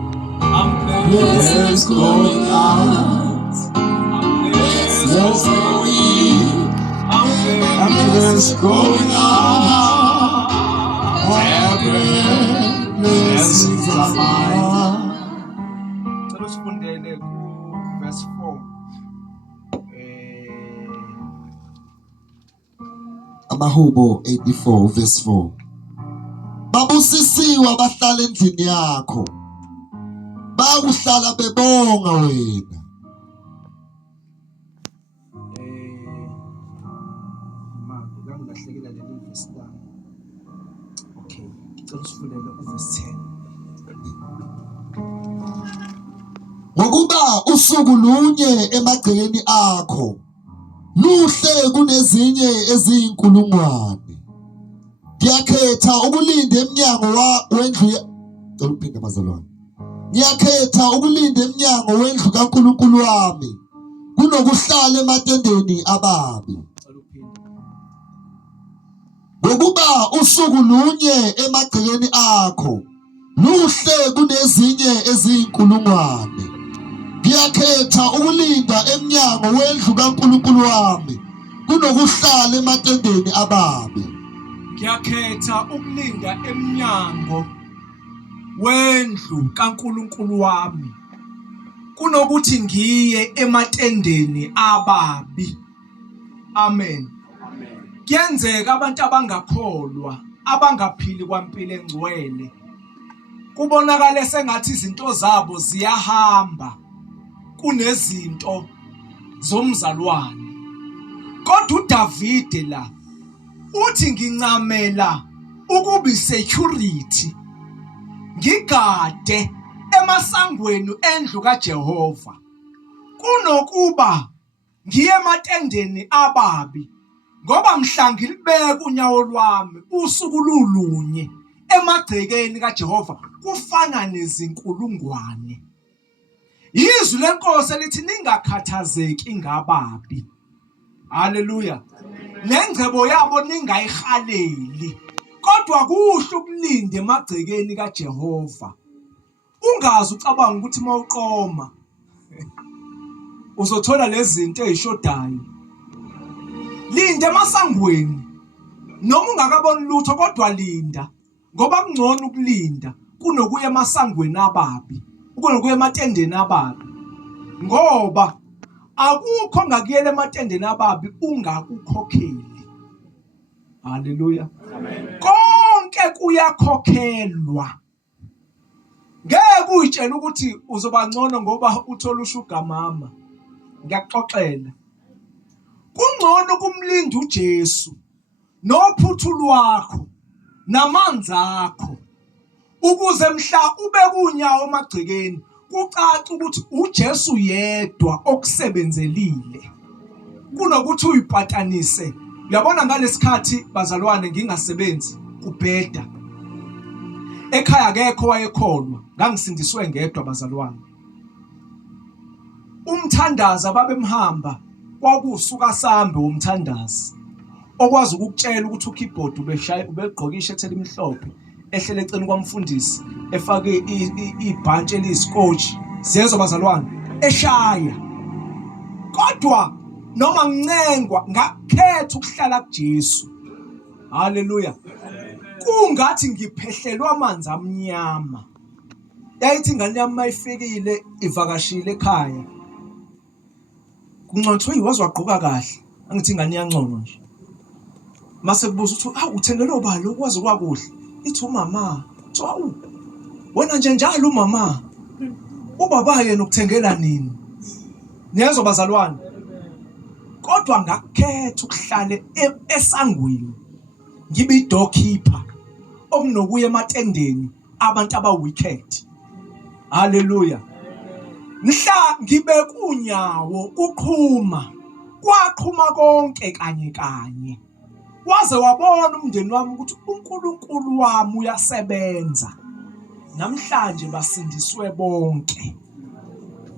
I'm Blessed going out. blessed Blessed going in. I'm Blessed going out. Abraham, blessings are mine. Cela sifundele ku verse 4. Amahubo 84 verse 4. Babusisiwe abahlala endlini yakho. Bakuhlala bebonga wena. Ngangilahlekela leli verse lami. Okay, cela sifundele verse 10. Ngokuba usuku lunye emagcekeni akho luhle kunezinye eziyinkulungwane. Ngiyakhetha ukulinda eminyango wendlu ngicela bazalwane. Ngiyakhetha ukulinda eminyango wendlu kaNkulunkulu wami kunokuhlala ematendeni ababi. Ngokuba usuku lunye emagcekeni akho luhle kunezinye eziyinkulungwane. Ngiyakhetha ukulinda eminyango wendlu kaNkulunkulu wami kunokuhlala ematendeni ababi. Ngiyakhetha ukulinda eminyango wendlu kaNkulunkulu wami kunokuthi ngiye ematendeni ababi. Amen. Kuyenzeka abantu abangakholwa, abangaphili kwampilo engcwele, kubonakala sengathi izinto zabo ziyahamba kunezinto zomzalwane. Kodwa uDavide la uthi ngincamela ukuba security, ngigade emasangweni endlu kaJehova kunokuba ngiye ematendeni ababi, ngoba mhla ngilibeka unyawo lwami usuku lulunye emagcekeni kaJehova kufana nezinkulungwane. Izwi lenkosi elithi ningakhathazeki ngababi. Haleluya. Nengcebo yabo ningayihaleli, kodwa kuhle ukulinda emagcekeni kaJehova. Ungazi ucabanga ukuthi mawuqoma uzothola lezi zinto ezishodayo. Linda emasangweni noma ungakaboni lutho, kodwa linda, ngoba kungcono ukulinda kunokuya emasangweni ababi, kunokuya ematendeni ababi, ngoba akukho ngakuyela ematendeni ababi ungakukhokheli. Haleluya. Konke kuyakhokhelwa. Ngeke uyitshela ukuthi uzoba ngcono ngoba uthola ushuga mama. Ngiyaxoxela. Kungcono kumlinda uJesu nophuthu lwakho namanzi akho, ukuze mhla ube kunyawo emagcekeni kucaca ukuthi uJesu yedwa okusebenzelile, kunokuthi uyipatanise. Uyabona ngalesikhathi bazalwane ngingasebenzi kubheda. Ekhaya akekho wayekholwa, ngangisindiswe ngedwa bazalwane. Umthandaza babemhamba kwakusuka sambe womthandazi okwazi ukukutshela ukuthi ukeyboard ubegqoka ishirt elimhlophe ehlele eceleni kwamfundisi efake ibhantshi eliyisikotshi siyezwa bazalwane eshaya. Kodwa noma ngincengwa ngakhetha ukuhlala kuJesu. Haleluya. Kungathi ngiphehlelwa amanzi amnyama. Yayithi ingane yami mayifikile ivakashile ekhaya, kuncontshwe wazwagqoka kahle, angithi ingane iyanconywa nje. Mase kubuza ukuthi uthengele obani ukwazi kwakuhle. Ithi umama. Hawu, wena nje njalo umama. Ubaba yena ukuthengela nini? Niyezwa bazalwane. Kodwa ngakhetha ukuhlala esangweni ngibe idoorkeeper okunokuya ematendeni abantu aba wicked. Haleluya. mhla ngibeka unyawo kuqhuma kwaqhuma konke kanye kanye waze wabona umndeni wami ukuthi uNkulunkulu wami uyasebenza namhlanje basindiswe bonke.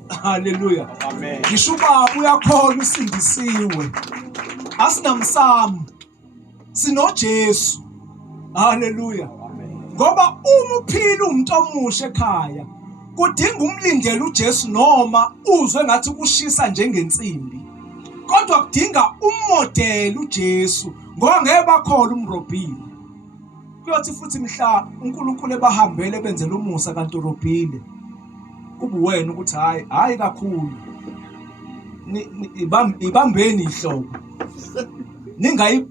Haleluya. Amen. Ngisho ubaba uyakhona usindisiwe. Asinamsamo. SinoJesu. Haleluya. Ngoba uma uphila umuntu omusha ekhaya kudinga umlindele uJesu noma uzwe ngathi kushisa njengensimbi. Kodwa kudinga ummodeli uJesu ngoba ngeke bakholwe umrobhile. Kuyothi futhi mhla uNkulunkulu ebahambele benzela umusa kanti urobhile. Kuba wena ukuthi hayi kakhulu. Ibambeni ihlobo.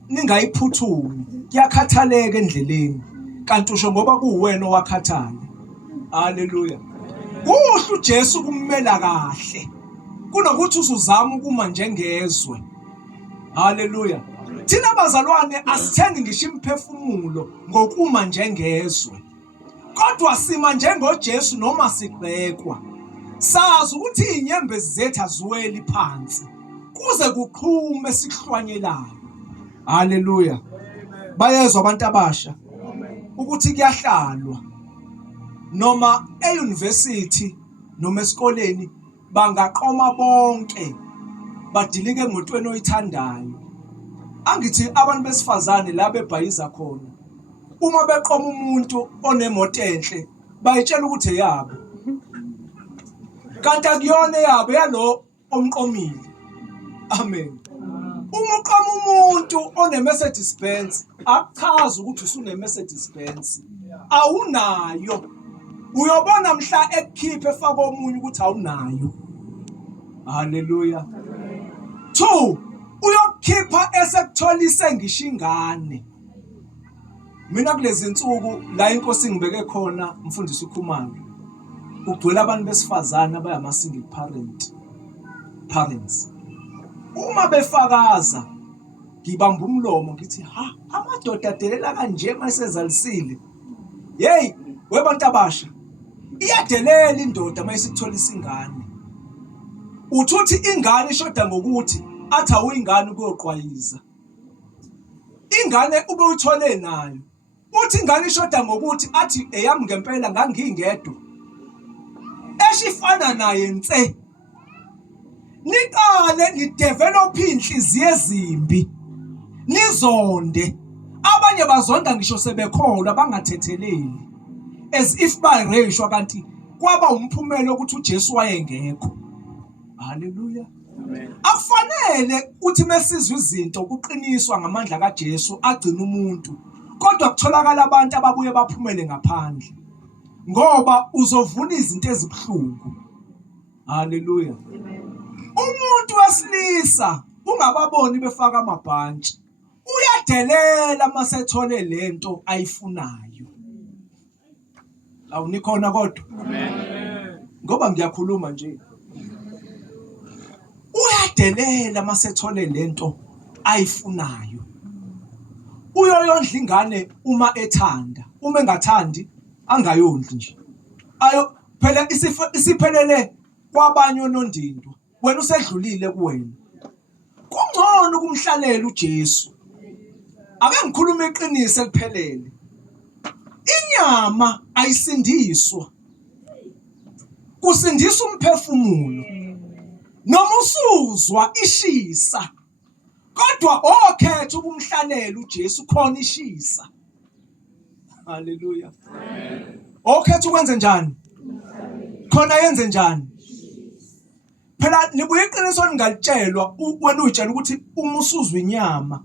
Ningayiphuthumi. Kuyakhathaleka endleleni. Kanti usho ngoba kuwena owakhathala. Haleluya. Kuhle uJesu kummela kahle. Kunokuthi usuzama ukuma njengezwe. Haleluya. Thina bazalwane asithengi ngisho imphefumulo ngokuma njengezwe. Kodwa sima njengoJesu noma sigqekwa. Sazi ukuthi inyembezi zethu aziweli phansi. Kuze kuqhume sihlwanyelayo. Haleluya. Bayezwa abantu abasha ukuthi kuyahlalwa noma euniversity noma esikoleni bangaqoma bonke badilike emotweni oyithandayo. Angithi abantu besifazane la bebhayiza khona uma beqoma umuntu onemoto enhle bayitshela ukuthi eyabo kanti akuyona yabo yalo omqomile. Amen. Uma uqoma umuntu one-Mercedes Benz akuchaza ukuthi usune-Mercedes Benz. Awunayo. Uyobona mhla ekukhiphe efaka omunye ukuthi awunayo. Haleluya. 2 uyokukhipha esekutholise ngisho ingane. Mina kulezi insuku la inkosi ngibeke khona mfundisi uKhumalo ugcwele abantu besifazana abayama single parents. Uma befakaza ngibamba umlomo ngithi amadoda adelela kanje mayesezalisile. Hey webantu abasha iyadelela indoda mayesikutholisa ingane. Uthuthi ingane ishoda ngokuthi athi awuyingane ukuyoqwayiza. Ingane ube uthole nayo. Uthi ingane ishoda ngokuthi athi eyami ngempela ngangingedwa. Eshifana naye nse. Niqale nidevelop inhliziyo ezimbi. Nizonde. Abanye bazonda ngisho sebekholwa bangathetheleli. As if bayireshwa kanti kwaba umphumela ukuthi uJesu wayengekho. Haleluya. Amen. Akufanele uthi mesizwe izinto kuqiniswa ngamandla kaJesu agcina umuntu. Kodwa kutholakala abantu ababuye baphumele ngaphandle. Ngoba uzovuna izinto ezibhlungu. Haleluya. Umuntu wesilisa ungababoni befaka amabhantshi. Uyadelela masethole lento ayifunayo. Awunikhona kodwa. Amen. Ngoba ngiyakhuluma nje. Uyadelela masethole lento ayifunayo. Uyoyondla ingane uma ethanda. Uma engathandi angayondli nje. Ayo phela isiphelele kwabanye onondindwa. Wena usedlulile kuwena. Kungcono kumhlalela uJesu. Ake ngikhuluma iqiniso eliphelele. Inyama ayisindiswa. Kusindisa umphefumulo. Noma usuzwa ishisa. Kodwa okhetha ukumhlalela uJesu khona ishisa. Haleluya. Amen. Okhetha ukwenze njani? Khona yenze njani? Phela nibuye iqiniso ningalitshelwa wena uyitshela ukuthi uma usuzwa inyama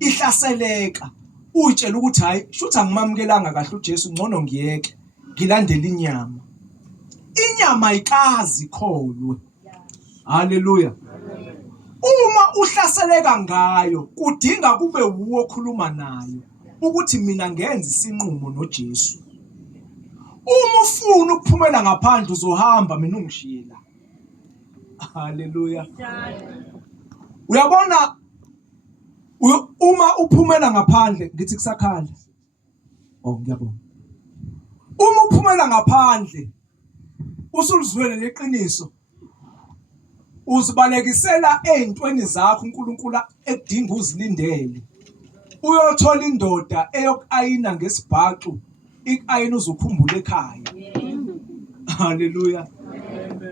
ihlaseleka uyitshela ukuthi hayi shuthi angimamukelanga kahle uJesu ngcono ngiyeke ngilandele inyama. Inyama ayikazi ikholwe. Haleluya. Uma uhlaseleka ngayo kudinga kube wuwe okhuluma nayo ukuthi mina ngenza isinqumo noJesu. Uma ufuna ukuphumela ngaphandle uzohamba mina ungishila. Haleluya. Uyabona uma uphumela ngaphandle ngithi kusakhala. Oh ngiyabona. Uma uphumela ngaphandle usulizwele leqiniso uzibalekisela ezintweni zakho uNkulunkulu ekudinga uzilindele. Uyothola indoda eyokayina ngesibhaxu, ikayina uzukhumbula ekhaya. Haleluya.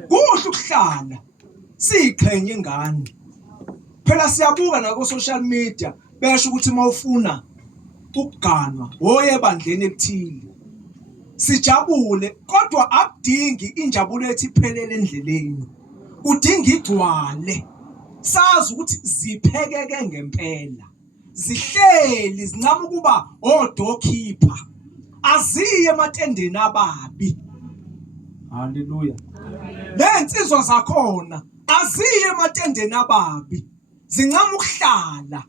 Kuhle ukuhlala siqhenye ingane. Phela siyabuka na ku social media besho ukuthi mawufuna ukuganwa oye bandleni elithile. Sijabule kodwa akudingi injabulo ethi iphelele endleleni. Udinga igcwale. Sazi ukuthi ziphekeke ngempela. Zihleli zincama ukuba odokhipha. Aziye ematendeni ababi. Haleluya. Lensizwa zakhona aziye ematendeni ababi. Zincama ukuhlala.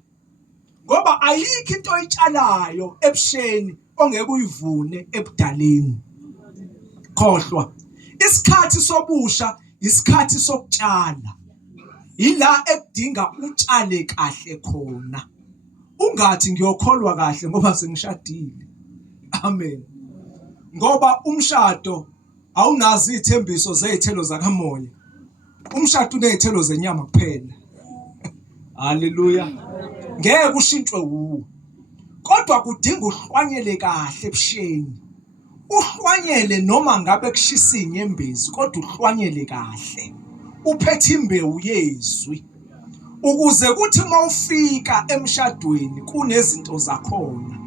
Ngoba ayikho into oyitshalayo ebusheni ongeke uyivune ebudaleni. Khohlwa. Isikhathi sobusha isikhathi sokutshala. Ila ekudinga utshale kahle khona. Ungathi ngiyokholwa kahle ngoba sengishadile. Amen. Ngoba umshado awunazi izithembiso zezithelo zakamoya. Umshado unezithelo zenyama kuphela. Haleluya. Ngeke ushintshwe wuwo. Kodwa kudinga uhlwanyele kahle ebusheni. Uhlwanyele noma ngabe kushisa inyembezi kodwa uhlwanyele kahle. Uphethe imbewu yezwi. Ukuze kuthi mawufika emshadweni kunezinto zakhona.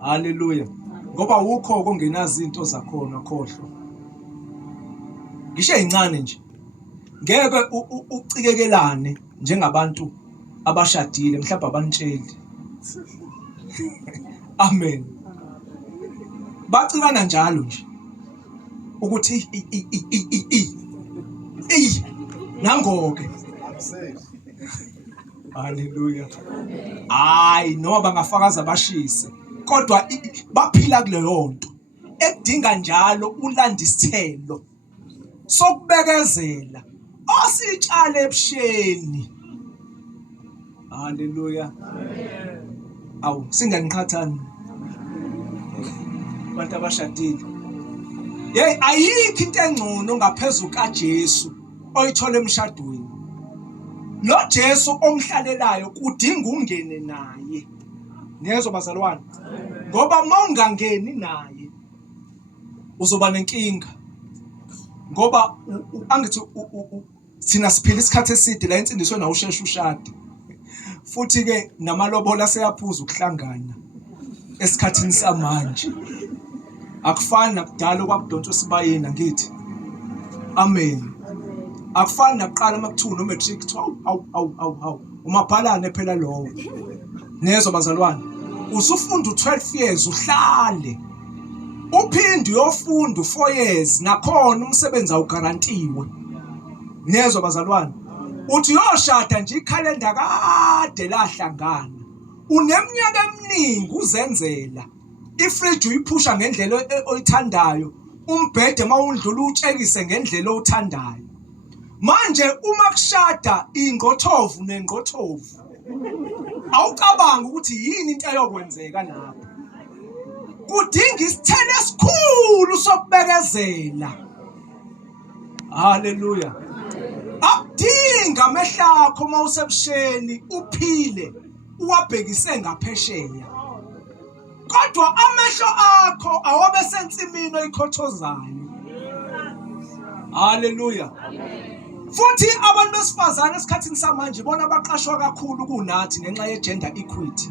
Haleluya. Ngoba ukho kongenazi izinto zakhona khohlwa. Ngisho ezincane nje. Ngeke ucikekelane njengabantu abashadile mhlawumbe abanitsheli. Amen. Bacikana njalo nje. Ukuthi nangoke. Haleluya. Hayi noma bangafakaza bashise kodwa baphila kuleyo nto ekudinga njalo ulanda isithelo sokubekezela ositshale ebusheni. Haleluya. Awu singaniqhathani abantu abashadile. Hey ayikho into engcono ngaphezulu kaJesu oyithola emshadweni. Lo Jesu omhlalelayo kudinga ungene naye. Niyezwa bazalwane? Ngoba mawungangeni naye uzoba nenkinga. Ngoba angithi sina siphila isikhathi eside la insindiswe na usheshe ushade. Futhi ke namalobola seyaphuza ukuhlangana esikhathini samanje. Akufani nakudala okwakudonswa sibayeni ngithi. Amen. Akufani nakuqala makuthiwa no matric awu umabhalane phela lowo. Nezwe bazalwane usufunda u12 years uhlale uphinde uyofunda u4 years nakhona umsebenzi awugarantiwe. Nezwe bazalwane uthi uyoshada nje ikhalenda kade lahlangana uneminyaka eminingi uzenzela ifridge uyiphusha ngendlela oyithandayo umbhede mawundlula utshekise ngendlela othandayo. Manje uma kushada ingqothovu nengqothovu awucabanga ukuthi yini into eyokwenzeka lapho. Kudinga isithelo esikhulu sokubekezela. Haleluya. Akudinga amehlo akho mawusebusheni uphile uwabhekise ngaphesheya. Kodwa amehlo akho awabe sensimini oyikhothozayo. Haleluya. Futhi abantu besifazane esikhathini samanje bona baqashwa kakhulu kunathi ngenxa ye gender equity.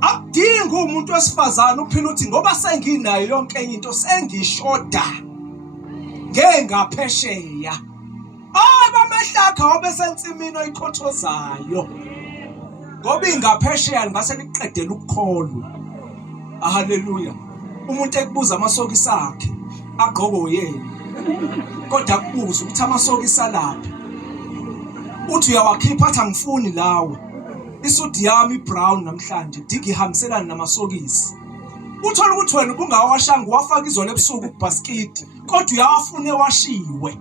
Akudinga umuntu wesifazane uphila uthi ngoba senginayo yonke enye into sengishoda ngengaphesheya. Abamehlakha wabe sensimini oyikhothozayo. Ngoba ingaphesheya ngase liqedela ukukholwa. Haleluya. Umuntu ekubuza amasokisi akhe agqoke uyena. Kodwa kubuza ukuthi amasokisi alapha. Uthi uyawakhipha athi angifuni lawo. Isudi yami ibrown namhlanje digi ihambiselana namasokisi. Uthola ukuthi wena ubungawashanga wafaka izolo ebusuku kubasket kodwa uyawafuna ewashiwe.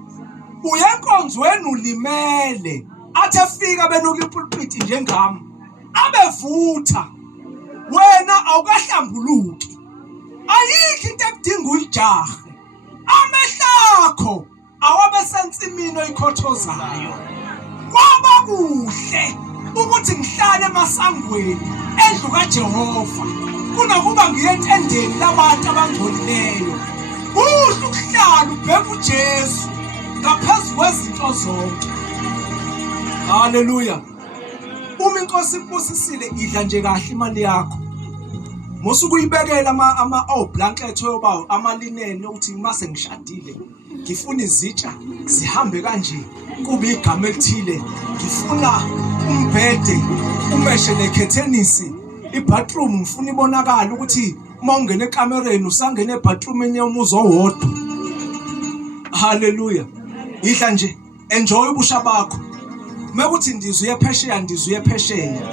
Uyenkonzweni ulimele athi efika benuka ipulpit njengami abevutha wena awukahlambuluki. Ayikho into ekudinga uyijahe. Amehlo akho awabe sensimini oyikhothozayo. Kwaba kuhle ukuthi ngihlale emasangweni endlu kaJehova kunakuba ngiye entendeni labantu abangcolileyo. Kuhle ukuhlala ubheke uJesu ngaphezu kwezinto zonke. Haleluya. Uma inkosi ikubusisile idla nje kahle imali yakho. Musuku uyibekela blanket yoba amalinene uthi mase ngishadile ngifuna izitsha zihambe kanje kube igama elithile, ngifuna umbhede umeshe nekhethenisi, ibathroom ngifuna ibonakala ukuthi uma ungena ekamereni usangena ebathroomini yomuzi owodwa. Haleluya. Idla nje, enjoy ubusha bakho. Mekuthi ndizuye phesheya ndizuye phesheya.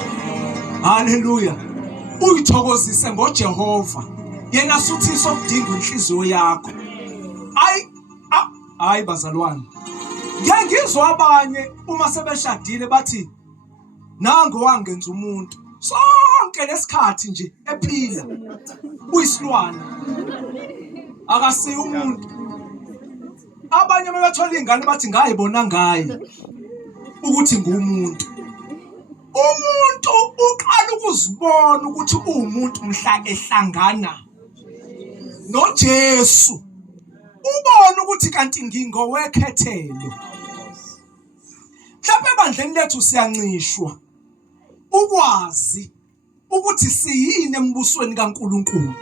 Haleluya. Uyithokozise ngoJehova, yena suthisa okudinga inhliziyo yakho. Hayi bazalwane, ngeke ngizwe abanye uma sebeshadile bathi nango wangenza umuntu sonke lesikhathi nje ephila uyisilwane akasiyi umuntu. Abanye mebethola ingane bathi ngayibona ngaye ukuthi ngumuntu. Umuntu uqala ukuzibona ukuthi umuntu mhla ehlangana noJesu, ubona ukuthi kanti ngingowekhethelo. Mhlawumbe ebandleni lethu siyancishwa ukwazi ukuthi siyini embusweni kaNkulunkulu.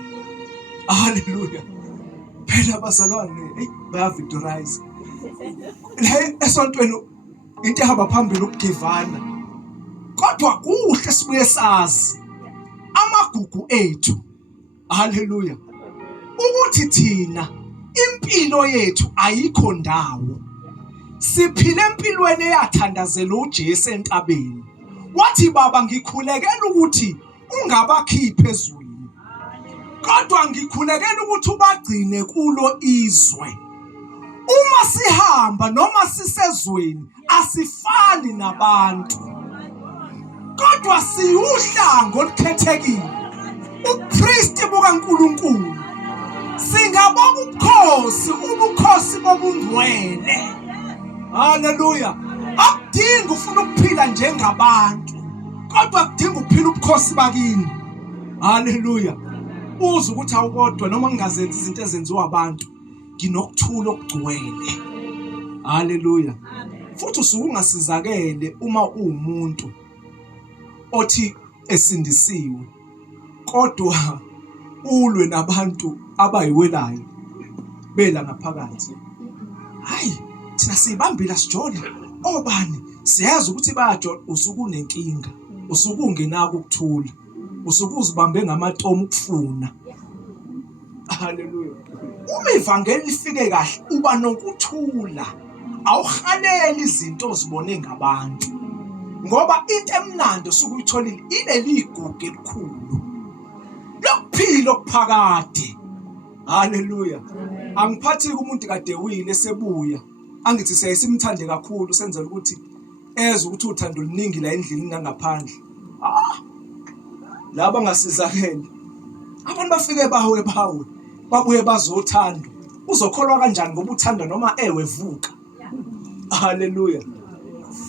Haleluya. Phela bazalwane bayavictorize. Esontweni into ehamba phambili ukugivana. Kodwa kuhle sibuye sazi amagugu ethu. Haleluya. Ukuthi thina impilo yethu ayikho ndawo. Siphile empilweni eyathandazela uJesu entabeni. Wathi baba ngikhulekela ukuthi ungabakhiphi ezweni, kodwa ngikhulekela ukuthi ubagcine kulo izwe. Uma sihamba noma sisezweni asifani nabantu, kodwa siyuhlango olukhethekile, ubupristi bukaNkulunkulu. Singabonga ubukhosi bobungcwele. Haleluya. Akudingi ufuna ukuphila njengabantu, kodwa kudinga ukuphila ubukhosi bakini. Haleluya. Uze ukuthi awukodwa noma ngingazenzi izinto ezenziwa abantu, nginokuthula okugcwele. Haleluya. Futhi usuke ungasizakele uma uwumuntu othi esindisiwe, kodwa ulwe nabantu abayiwelayo bela ngaphakathi. Hayi, thina sibambila sijola obani siyazi ukuthi bayajola. Usuke unenkinga, usuke ungenako ukuthula, usuke uzibambe ngamatomu ukufuna. Haleluya. Uma ivangeli lifike kahle uba nokuthula, awuhaleli izinto ozibone ngabantu, ngoba into emnandi usuke uyitholile ileli igugu elikhulu lokuphila okuphakade. Haleluya. Angiphathi umuntu kade wile sebuya angithi siyasimthande kakhulu senzela ukuthi ezwe ukuthi uthando oluningi la endlini nangaphandle. Laba ngasizakele abantu bafike bawe babuye bazothanda. Uzokholwa kanjani ngoba uthanda noma ewevuka? Haleluya.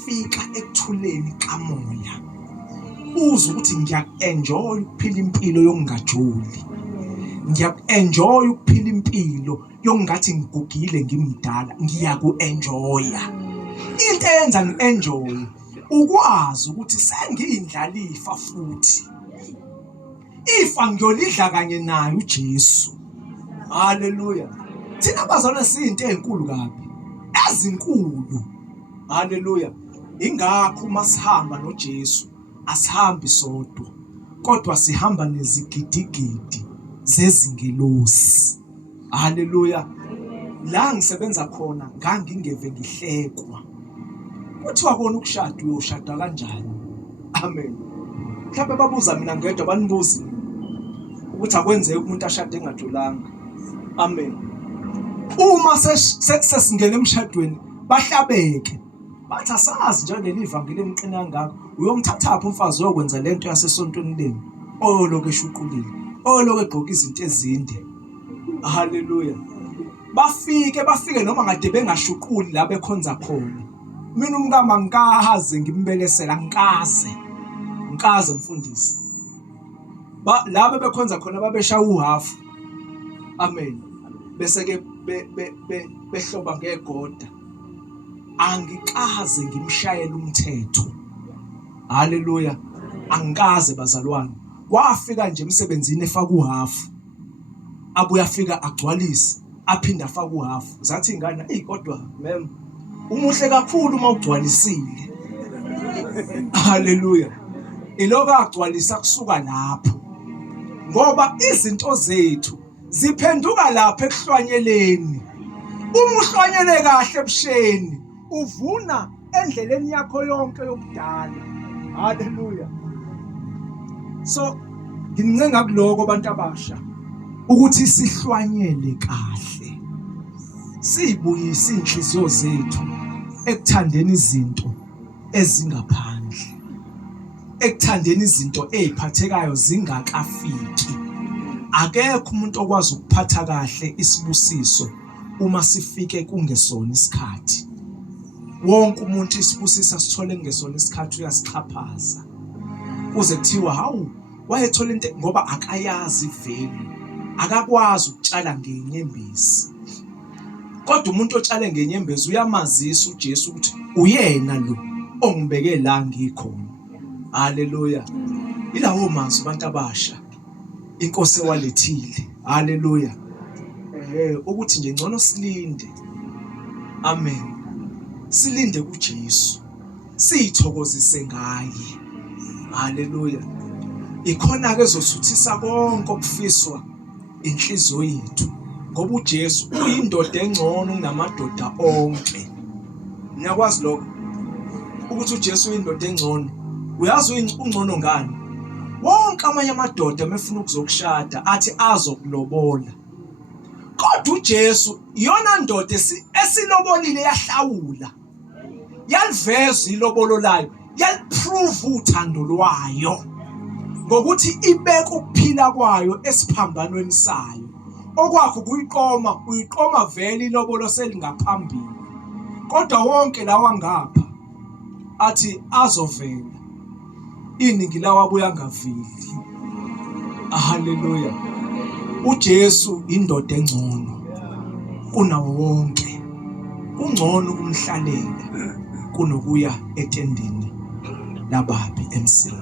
Fika ekuthuleni kamoya, uze ukuthi ngiyaku-enjoy ukuphila impilo yokungajoli, ngiyaku-enjoy ukuphila impilo yokungathi ngigugile ngimdala. Ngiyaku-enjoya. Into eyenza ngi-enjoy ukwazi ukuthi sengiyindlalifa, futhi ifa ngiyolidla kanye naye uJesu. Haleluya. Thina bazalwane siyinto ezinkulu kabi, ezinkulu. Haleluya. Ingakho uma sihamba noJesu asihambi sodwa, kodwa sihamba nezigidigidi zezingelosi. Haleluya. La ngisebenza khona ngangingeve ngihlekwa. Kuthiwa kona ukushada uyoshada kanjani? Amen. Mhlawumbe babuza mina ngedwa banibuza ukuthi akwenzeke umuntu ashade engajolanga. Amen. Uma sesingena emshadweni bahlabeke bathi asazi njalo leli ivangeli emqina kangaka uyomthathapha umfazi oyokwenza lento yasesontweni leni oyoloke eshuqulile, oyoloke egqoka izinto ezinde. Haleluya. bafike noma ngade bengashuquli la bekhonza khona. Mina umkama ngikaze ngimbelesela, ngikaze mfundisi. Laba bekhonza khona babeshaya uhafu. Amen. Bese ke behloba ngegoda. Angikaze ngimshayela umthetho. Haleluya. Angikaze bazalwane. Wafika nje emsebenzini efaka uhafu. Abuya afika agcwalise, aphinda afaka uhafu. Zathi ingane, kodwa mem, umuhle kakhulu uma ugcwalisile. Haleluya. Iloko agcwalisa kusuka lapho. Ngoba izinto zethu ziphenduka lapha ekuhlwanyeleni. Uma uhlwanyele kahle ebusheni, uvuna endleleni yakho yonke yobudala. Haleluya. So ngincenga kuloko abantu abasha ukuthi sihlwanyele kahle. Sibuyise inhliziyo zethu ekuthandeni izinto ezingaphandle. Ekuthandeni izinto eziphathekayo zingakafiki. Akekho umuntu okwazi ukuphatha kahle isibusiso uma sifike kungesona isikhathi. Wonke umuntu isibusiso asithole kungesona isikhathi uyasixhaphaza. Kuze kuthiwa hawu wayethola into ngoba akayazi ivelu. Akakwazi ukutshala ngenyembezi. Kodwa umuntu otshale ngenyembezi uyamazisa uJesu ukuthi uyena lo ongibeke la ngikhona. Haleluya. Ilawo mazwi abantu abasha inkosi ewalethile. Haleluya. Ukuthi nje ngcono silinde. Amen. Silinde kuJesu. Sithokozise ngaye. Haleluya. Ikhona ke ezosuthisa konke okufiswa inhliziyo yethu. Ngoba uJesu uyindoda engcono kunamadoda onke. Niyakwazi lokho? Ukuthi uJesu uyindoda engcono. Uyazi ungcono ngani? Wonke amanye amadoda mefuna ukuzokushada athi azokulobola. Kodwa uJesu iyona ndoda esilobolile yahlawula. Yaliveza ilobolo layo, yaliprove uthando lwayo. Ngokuthi ibeka ukuphila kwayo esiphambanweni sayo. Okwakho uyiqoma vele ilobolo selingaphambili. Kodwa wonke lawa ngapha athi azovela. Iningi lawo abuya ngaveli. Haleluya. uJesu indoda engcono kunawo wonke. Kungcono ukumhlalela kunokuya etendeni lababi emsini.